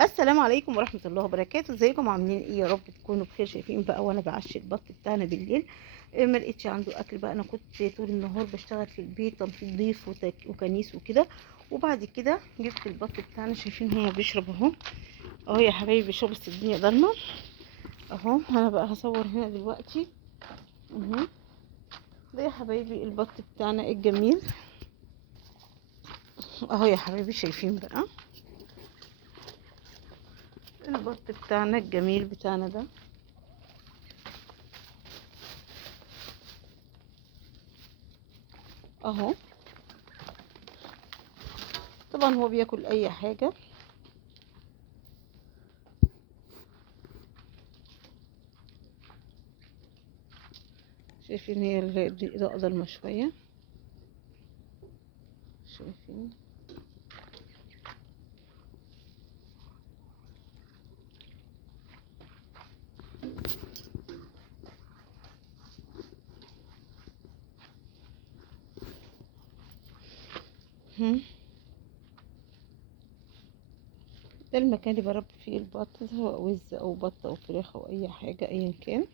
السلام عليكم ورحمة الله وبركاته. ازيكم عاملين ايه؟ يا رب تكونوا بخير. شايفين بقى وانا بعشي البط بتاعنا بالليل. ما لقيتش عنده اكل بقى. انا كنت طول النهار بشتغل في البيت تنظيف وكنيس وكده. وبعد كده جبت البط بتاعنا. شايفين هو بيشرب اهو. اهو يا حبايبي بيشرب بس الدنيا ضلمه اهو. انا بقى هصور هنا دلوقتي اهو. ده يا حبايبي البط بتاعنا الجميل اهو يا حبايبي. شايفين بقى البط بتاعنا الجميل بتاعنا ده اهو. طبعا هو بياكل اي حاجه. شايفين هي الإضاءة ضلمة شوية. شايفين هم. ده المكان اللي بربي فيه البط، سواء وز أو بط أو فراخ أو أي حاجة أيا كان.